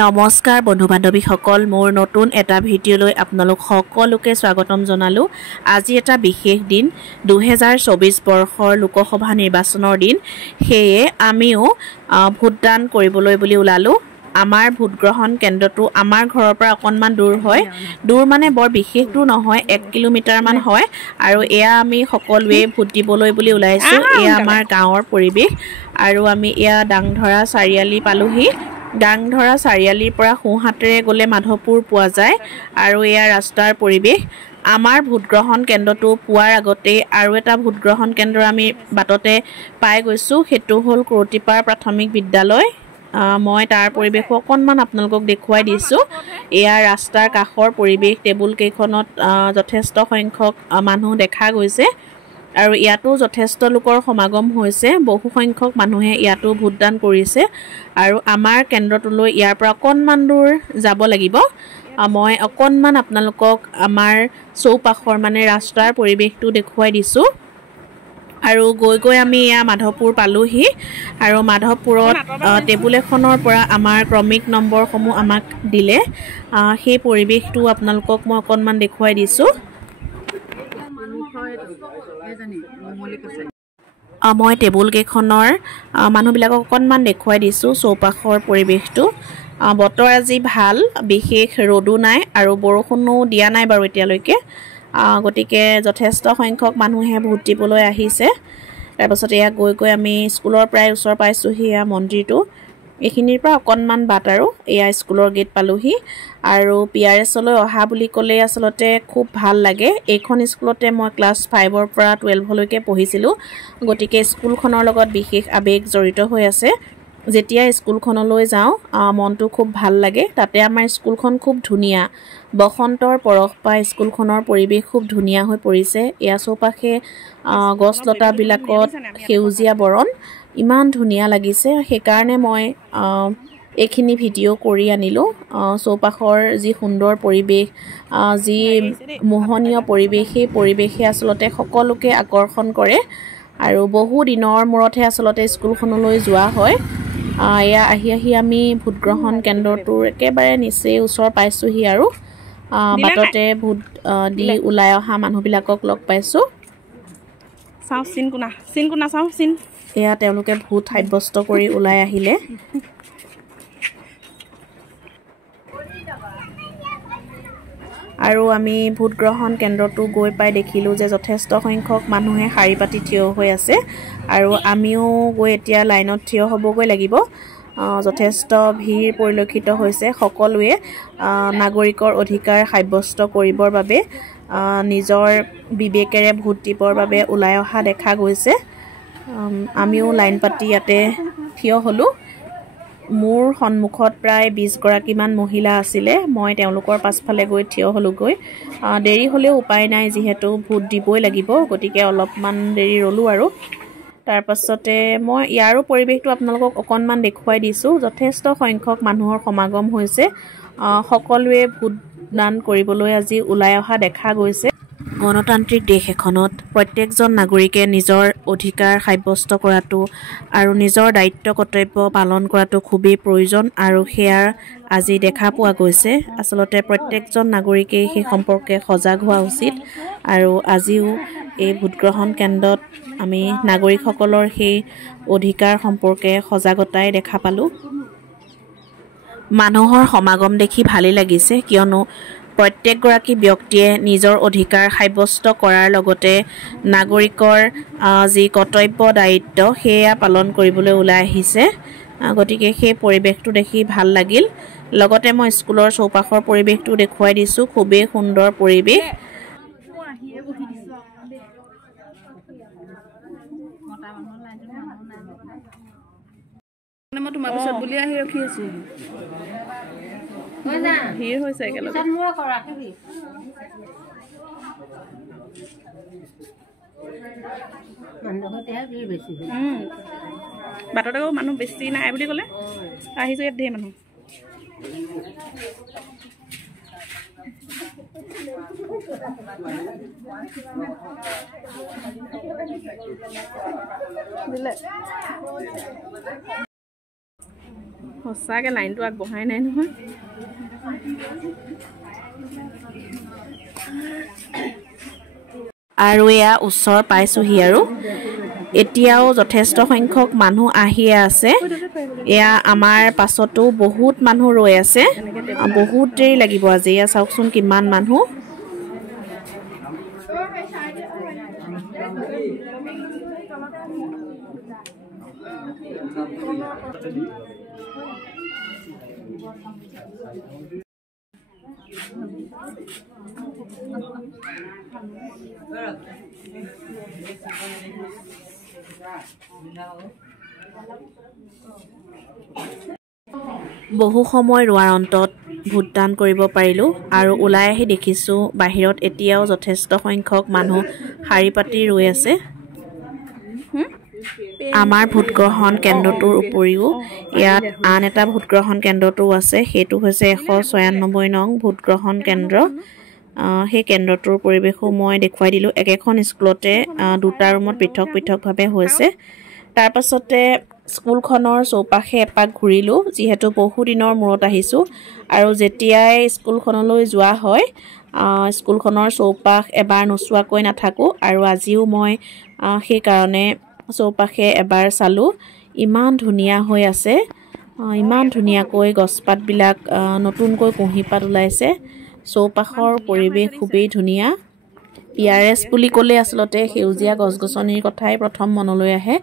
নমস্কাৰ বন্ধু বান্ধৱীসকল মোৰ নতুন এটা ভিডিঅ'লৈ আপোনালোক সকলোকে স্বাগতম জনালো। আজি এটা বিশেষ দিন 2024 বৰ্ষৰ লোকসভা নিৰ্বাচনৰ দিন। সেয়ে আমিও ভোটদান কৰিবলৈ বুলি ওলালো। আমাৰ ভোট গ্ৰহণ কেন্দ্ৰটো আমাৰ ঘৰৰ পৰা অকণমান দূৰ হয়। দূৰ মানে বৰ বিশেষ দূৰ নহয়, 1 কিলোমিটাৰ মান হয়। আৰু এয়া আমি সকলোৱে ভোট দিবলৈ বুলি ওলাইছো। এয়া আমাৰ গাঁৱৰ পৰিৱেশ আৰু আমি এয়া ডাংধৰা চাৰিআলি পালোহি। ডাংধৰা চাৰিআলিৰ পৰা সোঁহাতেৰে গ'লে মাধৱপুৰ পোৱা যায় আৰু এয়া ৰাস্তাৰ পৰিৱেশ। আমাৰ ভোটগ্ৰহণ কেন্দ্ৰটো পোৱাৰ আগতে আৰু এটা ভোটগ্ৰহণ কেন্দ্ৰ আমি বাটতে পাই গৈছোঁ, সেইটো হ'ল কৰতিপাৰ প্ৰাথমিক বিদ্যালয়। মই তাৰ পৰিৱেশো অকণমান আপোনালোকক দেখুৱাই দিছোঁ। এয়া ৰাস্তাৰ কাষৰ পৰিৱেশ, টেবুল কেইখনত যথেষ্ট সংখ্যক মানুহ দেখা গৈছে আৰু ইয়াতো যথেষ্ট লোকৰ সমাগম হৈছে। বহু সংখ্যক মানুহে ইয়াতো ভোটদান কৰিছে আৰু আমাৰ কেন্দ্ৰটোলৈ ইয়াৰ পৰা অকণমান দূৰ যাব লাগিব। মই অকণমান আপোনালোকক আমাৰ চৌপাশৰ মানে ৰাস্তাৰ পৰিৱেশটো দেখুৱাই দিছোঁ। আৰু গৈ গৈ আমি এয়া মাধৱপুৰ পালোহি আৰু মাধৱপুৰত টেবুল এখনৰ পৰা আমাৰ ক্ৰমিক নম্বৰসমূহ আমাক দিলে। সেই পৰিৱেশটো আপোনালোকক মই অকণমান দেখুৱাই দিছোঁ। মই টেবুল কেইখনৰ মানুহবিলাকক অকণমান দেখুৱাই দিছোঁ চৌপাশৰ পৰিৱেশটো। বতৰ আজি ভাল, বিশেষ ৰ'দো নাই আৰু বৰষুণো দিয়া নাই বাৰু এতিয়ালৈকে। গতিকে যথেষ্ট সংখ্যক মানুহে ভোট দিবলৈ আহিছে। তাৰপাছত এয়া গৈ গৈ আমি স্কুলৰ প্ৰায় ওচৰ পাইছোঁহি। এয়া মন্দিৰটো, এইখিনিৰ পৰা অকণমান বাট আৰু এয়া স্কুলৰ গেট পালোহি। আৰু PRSলৈ অহা বুলি ক'লে আচলতে খুব ভাল লাগে। এইখন স্কুলতে মই ক্লাছ 5ৰ পৰা 12লৈকে পঢ়িছিলোঁ। গতিকে স্কুলখনৰ লগত বিশেষ আৱেগ জড়িত হৈ আছে। যেতিয়া স্কুলখনলৈ যাওঁ মনটো খুব ভাল লাগে। তাতে আমাৰ স্কুলখন খুব ধুনীয়া, বসন্তৰ পৰশ পাই স্কুলখনৰ পৰিৱেশ খুব ধুনীয়া হৈ পৰিছে। এয়া চৌপাশে গছ লতাবিলাকত সেউজীয়া বৰণ, ইমান ধুনীয়া লাগিছে। সেইকাৰণে মই এইখিনি ভিডিঅ' কৰি আনিলোঁ। চৌপাশৰ যি সুন্দৰ পৰিৱেশ, যি মোহনীয় পৰিৱেশ, সেই পৰিৱেশে আচলতে সকলোকে আকৰ্ষণ কৰে আৰু বহু দিনৰ মূৰতহে আচলতে স্কুলখনলৈ যোৱা হয়। এয়া আহি আমি ভোটগ্ৰহণ কেন্দ্ৰটোৰ একেবাৰে নিচেই ওচৰ পাইছোঁহি আৰু বাটতে ভোট দি ওলাই অহা মানুহবিলাকক লগ পাইছোঁ। এয়া তেওঁলোকে ভোট সাব্যস্ত কৰি ওলাই আহিলে। আৰু আমি ভোটগ্ৰহণ কেন্দ্ৰটো গৈ পাই দেখিলোঁ যে যথেষ্ট সংখ্যক মানুহে শাৰী পাতি থিয় হৈ আছে আৰু আমিও গৈ এতিয়া লাইনত থিয় হ'বগৈ লাগিব। যথেষ্ট ভিৰ পৰিলক্ষিত হৈছে। সকলোৱে নাগৰিকৰ অধিকাৰ সাব্যস্ত কৰিবৰ বাবে, নিজৰ বিবেকেৰে ভোট দিবৰ বাবে ওলাই অহা দেখা গৈছে। আমিও লাইন পাতি ইয়াতে থিয় হ'লোঁ। মোৰ সন্মুখত প্ৰায় 20 গৰাকীমান মহিলা আছিলে। মই তেওঁলোকৰ পাছফালে গৈ থিয় হ'লোঁগৈ। দেৰি হ'লেও উপায় নাই, যিহেতু ভোট দিবই লাগিব। গতিকে অলপমান দেৰি ৰ'লোঁ আৰু তাৰপাছতে মই ইয়াৰো পৰিৱেশটো আপোনালোকক অকণমান দেখুৱাই দিছোঁ। যথেষ্ট সংখ্যক মানুহৰ সমাগম হৈছে। সকলোৱে ভোটদান কৰিবলৈ আজি ওলাই অহা দেখা গৈছে। গণতান্ত্ৰিক দেশ এখনত প্ৰত্যেকজন নাগৰিকে নিজৰ অধিকাৰ সাব্যস্ত কৰাটো আৰু নিজৰ দায়িত্ব কৰ্তব্য পালন কৰাটো খুবেই প্ৰয়োজন আৰু সেয়া আজি দেখা পোৱা গৈছে। আচলতে প্ৰত্যেকজন নাগৰিকেই সেই সম্পৰ্কে সজাগ হোৱা উচিত আৰু আজিও এই ভোটগ্ৰহণ কেন্দ্ৰত আমি নাগৰিকসকলৰ সেই অধিকাৰ সম্পৰ্কে সজাগতাই দেখা পালোঁ। মানুহৰ সমাগম দেখি ভালেই লাগিছে, কিয়নো প্ৰত্যেকগৰাকী ব্যক্তিয়ে নিজৰ অধিকাৰ সাব্যস্ত কৰাৰ লগতে নাগৰিকৰ যি কৰ্তব্য দায়িত্ব সেয়া পালন কৰিবলৈ ওলাই আহিছে। গতিকে সেই পৰিৱেশটো দেখি ভাল লাগিল। লগতে মই স্কুলৰ চৌপাশৰ পৰিৱেশটো দেখুৱাই দিছোঁ। খুবেই সুন্দৰ পৰিৱেশ। মই তোমাৰ পিছত বুলি আহি ৰখি আছো। ভিৰ হৈছে একেলগে। বাটত আকৌ মানুহ বেছি নাই বুলি ক'লে আহিছোঁ। ইয়াত ধেৰ মানুহ। দিলে সঁচাকৈ লাইনটো আগবঢ়াই নাই নহয়। আৰু এয়া ওচৰ পাইছোহি আৰু এতিয়াও যথেষ্ট সংখ্যক মানুহ আহিয়ে আছে। এয়া আমাৰ পাছতো বহুত মানুহ ৰৈ আছে। বহুত দেৰি লাগিব আজি। এয়া চাওকচোন কিমান মানুহ। বহু সময় ৰোৱাৰ অন্তত ভোটদান কৰিব পাৰিলোঁ আৰু ওলাই আহি দেখিছোঁ বাহিৰত এতিয়াও যথেষ্ট সংখ্যক মানুহ শাৰী পাতি ৰৈ আছে। আমাৰ ভোটগ্ৰহণ কেন্দ্ৰটোৰ উপৰিও ইয়াত আন এটা ভোটগ্ৰহণ কেন্দ্ৰটো আছে। সেইটো হৈছে 196 নং ভোটগ্ৰহণ কেন্দ্ৰ। সেই কেন্দ্ৰটোৰ পৰিৱেশো মই দেখুৱাই দিলোঁ। একেখন স্কুলতে দুটা ৰুমত পৃথক পৃথকভাৱে হৈছে। তাৰ পাছতে স্কুলখনৰ চৌপাশে এপাক ঘূৰিলোঁ, যিহেতু বহুদিনৰ মূৰত আহিছোঁ আৰু যেতিয়াই স্কুলখনলৈ যোৱা হয় স্কুলখনৰ চৌপাশ এবাৰ নোচোৱাকৈ নাথাকোঁ আৰু আজিও মই সেইকাৰণে চৌপাশে এবাৰ চালোঁ। ইমান ধুনীয়া হৈ আছে, ইমান ধুনীয়াকৈ গছপাতবিলাক নতুনকৈ কুঁহিপাত ওলাইছে। চৌপাশৰ পৰিৱেশ খুবেই ধুনীয়া। PRS বুলি ক'লে আচলতে সেউজীয়া গছ গছনিৰ কথাই প্ৰথম মনলৈ আহে।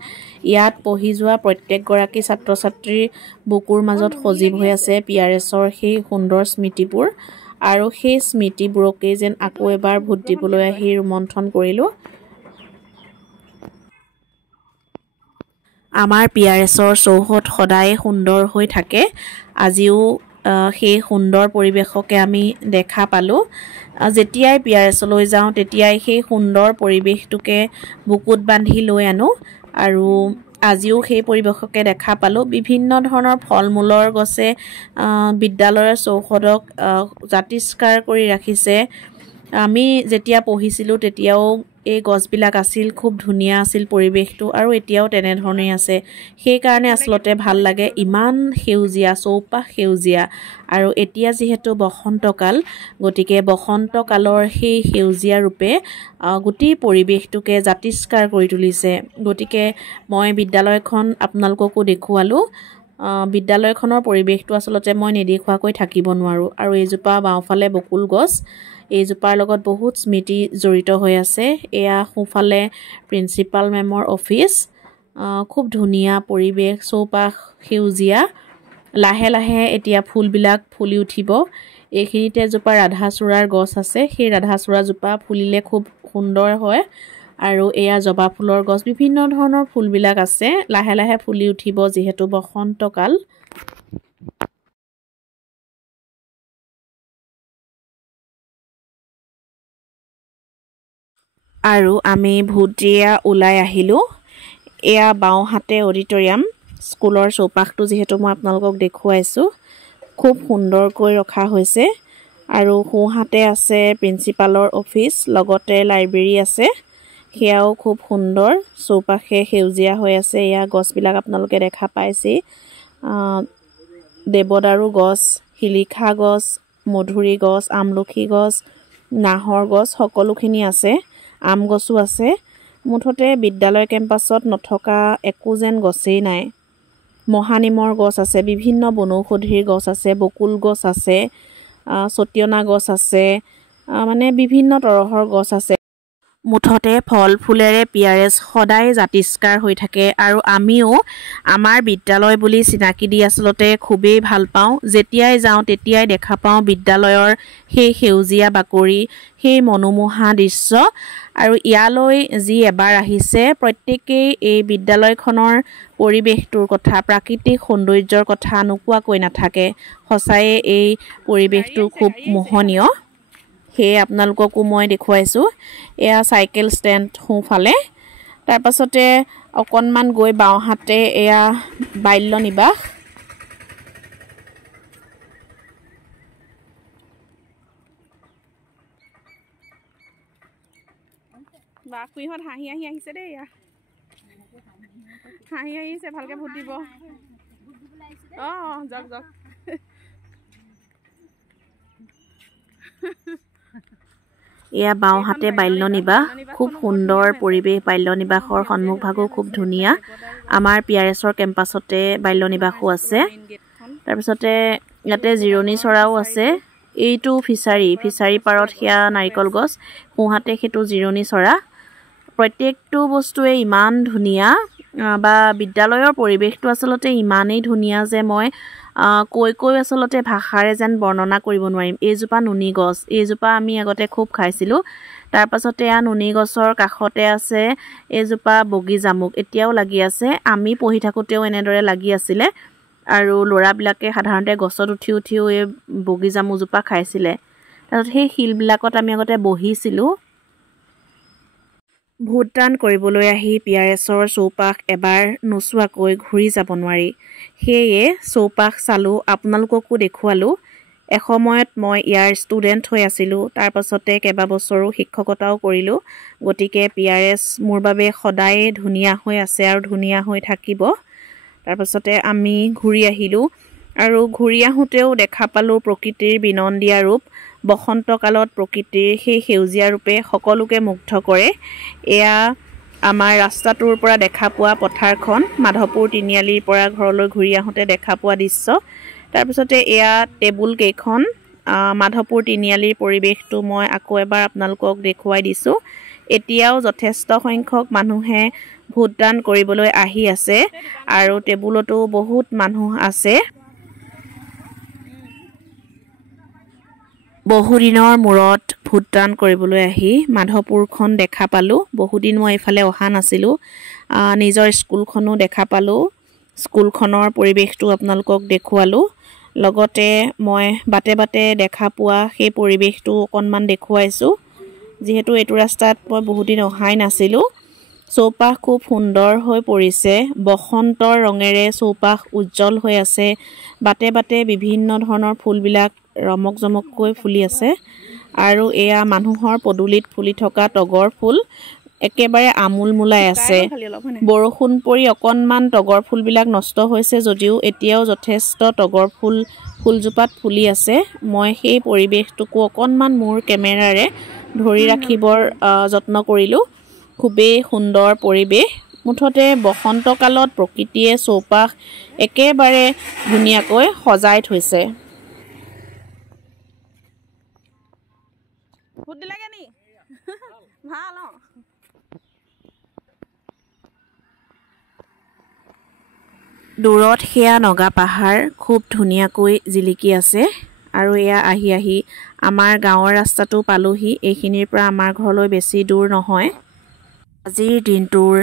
ইয়াত পঢ়ি যোৱা প্ৰত্যেকগৰাকী ছাত্ৰ ছাত্ৰীৰ বুকুৰ মাজত সজীৱ হৈ আছে PRSৰ সেই সুন্দৰ স্মৃতিবোৰ আৰু সেই স্মৃতিবোৰকেই যেন আকৌ এবাৰ ভোট দিবলৈ আহি ৰোমন্থন কৰিলোঁ। আমাৰ PRSৰ চৌহদ সদায় সুন্দৰ হৈ থাকে। আজিও সেই সুন্দৰ পৰিৱেশকে আমি দেখা পালোঁ। যেতিয়াই PRSলৈ যাওঁ তেতিয়াই সেই সুন্দৰ পৰিৱেশটোকে বুকুত বান্ধি লৈ আনো আৰু আজিও সেই পৰিৱেশকে দেখা পালোঁ। বিভিন্ন ধৰণৰ ফল মূলৰ গছে বিদ্যালয়ৰ চৌহদক জাতিষ্কাৰ কৰি ৰাখিছে। আমি যেতিয়া পঢ়িছিলোঁ তেতিয়াও এই গছবিলাক আছিল, খুব ধুনীয়া আছিল পৰিৱেশটো আৰু এতিয়াও তেনেধৰণেই আছে। সেইকাৰণে আচলতে ভাল লাগে, ইমান সেউজীয়া, চৌপাশ সেউজীয়া। আৰু এতিয়া যিহেতু বসন্তকাল, গতিকে বসন্তকালৰ সেই সেউজীয়া ৰূপে গোটেই পৰিৱেশটোকে জাতিষ্কাৰ কৰি তুলিছে। গতিকে মই বিদ্যালয়খন আপোনালোককো দেখুৱালোঁ। বিদ্যালয়খনৰ পৰিৱেশটো আচলতে মই নেদেখুৱাকৈ থাকিব নোৱাৰোঁ। আৰু এইজোপা বাওঁফালে বকুল গছ, এইজোপাৰ লগত বহুত স্মৃতি জড়িত হৈ আছে। এয়া সোঁফালে প্ৰিন্সিপাল মেমৰ অফিচ। খুব ধুনীয়া পৰিৱেশ, চৌপাশ সেউজীয়া। লাহে লাহে এতিয়া ফুলবিলাক ফুলি উঠিব। এইখিনিতে এজোপা ৰাধাচূড়াৰ গছ আছে, সেই ৰাধাচূড়াজোপা ফুলিলে খুব সুন্দৰ হয়। আৰু এয়া জবা ফুলৰ গছ, বিভিন্ন ধৰণৰ ফুলবিলাক আছে, লাহে লাহে ফুলি উঠিব যিহেতু বসন্তকাল। আৰু আমি ভোট দিয়া ওলাই আহিলোঁ। এয়া বাওঁহাতে অডিটৰিয়াম। স্কুলৰ চৌপাশটো যিহেতু মই আপোনালোকক দেখুৱাইছোঁ, খুব সুন্দৰকৈ ৰখা হৈছে। আৰু সোঁহাতে আছে প্ৰিন্সিপালৰ অফিচ, লগতে লাইব্ৰেৰী আছে, সেয়াও খুব সুন্দৰ। চৌপাশে সেউজীয়া হৈ আছে। এয়া গছবিলাক আপোনালোকে দেখা পাইছেই, দেৱদাৰু গছ, শিলিখা গছ, মধুৰি গছ, আমলখি গছ, নাহৰ গছ সকলোখিনি আছে। আম গছো আছে। মুঠতে বিদ্যালয় কেম্পাছত নথকা একো যেন গছেই নাই। মহানিমৰ গছ আছে, বিভিন্ন বনৌষধিৰ গছ আছে, বকুল গছ আছে, চটিয়না গছ আছে, মানে বিভিন্ন তৰহৰ গছ আছে। মুঠতে ফল ফুলেৰে PRS সদায় জাতিষ্কাৰ হৈ থাকে আৰু আমিও আমাৰ বিদ্যালয় বুলি চিনাকি দি আচলতে খুবেই ভাল পাওঁ। যেতিয়াই যাওঁ তেতিয়াই দেখা পাওঁ বিদ্যালয়ৰ সেই সেউজীয়া বাকৰি, সেই মনোমোহা দৃশ্য। আৰু ইয়ালৈ যি এবাৰ আহিছে প্ৰত্যেকেই এই বিদ্যালয়খনৰ পৰিৱেশটোৰ কথা, প্ৰাকৃতিক সৌন্দৰ্যৰ কথা নোকোৱাকৈ নাথাকে। সঁচায়ে এই পৰিৱেশটো খুব মোহনীয়। সেয়ে আপোনালোককো মই দেখুৱাইছোঁ। এয়া চাইকেল ষ্টেণ্ড সোঁফালে। তাৰপাছতে অকণমান গৈ বাওঁহাতে এয়া বাল্য নিবাস। বা খুৰীহঁত হাঁহি হাঁহি আহিছে দেই, হাঁহি আহিছে, ভালকৈ ভোট দিব। যাওক যাওক এয়া বাওঁহাতে বাল্য নিবাস খুব সুন্দৰ পৰিৱেশ বাল্য নিবাসৰ সন্মুখভাগো খুব ধুনীয়া আমাৰ PRSৰ কেম্পাছতে বাল্য নিবাসো আছে তাৰপিছতে ইয়াতে জিৰণি চৰাও আছে এইটো ফিচাৰী পাৰত সেয়া নাৰিকল গছ সোঁহাতে সেইটো জিৰণি চৰা প্ৰত্যেকটো বস্তুৱে ইমান ধুনীয়া বা বিদ্যালয়ৰ পৰিৱেশটো আচলতে ইমানেই ধুনীয়া যে মই কৈ আচলতে ভাষাৰে যেন বৰ্ণনা কৰিব নোৱাৰিম এইজোপা নুনি গছ এইজোপা আমি আগতে খুব খাইছিলোঁ তাৰপাছতে এয়া নুনি গছৰ কাষতে আছে এইজোপা বগী জামুক এতিয়াও লাগি আছে আমি পঢ়ি থাকোঁতেও এনেদৰে লাগি আছিলে আৰু ল'ৰাবিলাকে সাধাৰণতে গছত উঠিও এই বগী জামুজোপা খাইছিলে তাৰপিছত সেই শিলবিলাকত আমি আগতে বহিছিলোঁ ভোটদান কৰিবলৈ আহি PRSৰ চৌপাশ এবাৰ নোচোৱাকৈ ঘূৰি যাব নোৱাৰি সেয়ে চৌপাশ চালোঁ আপোনালোককো দেখুৱালোঁ এসময়ত মই ইয়াৰ ষ্টুডেণ্ট হৈ আছিলোঁ তাৰপাছতে কেইবাবছৰো শিক্ষকতাও কৰিলোঁ গতিকে PRS মোৰ বাবে সদায়ে ধুনীয়া হৈ আছে আৰু ধুনীয়া হৈ থাকিব তাৰপাছতে আমি ঘূৰি আহিলোঁ আৰু ঘূৰি আহোঁতেও দেখা পালোঁ প্ৰকৃতিৰ বিনন্দীয়া ৰূপ বসন্তকালত প্ৰকৃতিৰ সেই সেউজীয়া ৰূপে সকলোকে মুগ্ধ কৰে এয়া আমাৰ ৰাস্তাটোৰ পৰা দেখা পোৱা পথাৰখন মাধৱপুৰ তিনিআলিৰ পৰা ঘৰলৈ ঘূৰি আহোঁতে দেখা পোৱা দৃশ্য তাৰপিছতে এয়া টেবুল কেইখন মাধৱপুৰ তিনিআলিৰ পৰিৱেশটো মই আকৌ এবাৰ আপোনালোকক দেখুৱাই দিছোঁ এতিয়াও যথেষ্ট সংখ্যক মানুহে ভোটদান কৰিবলৈ আহি আছে আৰু টেবুলতো বহুত মানুহ আছে বহুদিনৰ মূৰত ভোটদান কৰিবলৈ আহি মাধৱপুৰখন দেখা পালোঁ বহুদিন মই এইফালে অহা নাছিলোঁ নিজৰ স্কুলখনো দেখা পালোঁ স্কুলখনৰ পৰিৱেশটো আপোনালোকক দেখুৱালোঁ লগতে মই বাটে দেখা পোৱা সেই পৰিৱেশটো অকণমান দেখুৱাইছোঁ যিহেতু এইটো ৰাস্তাত মই বহুদিন অহাই নাছিলোঁ চৌপাশ খুব সুন্দৰ হৈ পৰিছে বসন্তৰ ৰঙেৰে চৌপাশ উজ্জ্বল হৈ আছে বাটে বিভিন্ন ধৰণৰ ফুলবিলাক ৰমক-জমককৈ ফুলি আছে আৰু এয়া মানুহৰ পদূলিত ফুলি থকা তগৰ ফুল একেবাৰে আমুলমুলাই আছে বৰষুণ পৰি অকণমান তগৰ ফুলবিলাক নষ্ট হৈছে যদিও এতিয়াও যথেষ্ট তগৰ ফুলজোপাত ফুলি আছে মই সেই পৰিৱেশটোকো অকণমান মোৰ কেমেৰাৰে ধৰি ৰাখিবৰ যত্ন কৰিলোঁ খুবেই সুন্দৰ পৰিৱেশ মুঠতে বসন্তকালত প্ৰকৃতিয়ে চৌপাশ একেবাৰে ধুনীয়াকৈ সজাই থৈছে ভোট দিলাগে নি ভাল দূৰত সেয়া নগা পাহাৰ খুব ধুনীয়াকৈ জিলিকি আছে আৰু এয়া আহি আমাৰ গাঁৱৰ ৰাস্তাটো পালোহি এইখিনিৰ পৰা আমাৰ ঘৰলৈ বেছি দূৰ নহয় আজিৰ দিনটোৰ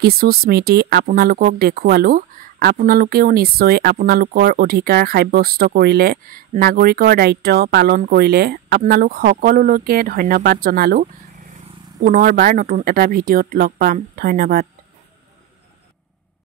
কিছু স্মৃতি আপোনালোকক দেখুৱালোঁ আপোনালোকেও নিশ্চয় আপোনালোকৰ অধিকাৰ সাব্যস্ত কৰিলে নাগৰিকৰ দায়িত্ব পালন কৰিলে আপোনালোক সকলোলৈকে ধন্যবাদ জনালোঁ পুনৰবাৰ নতুন এটা ভিডিঅ'ত লগ পাম ধন্যবাদ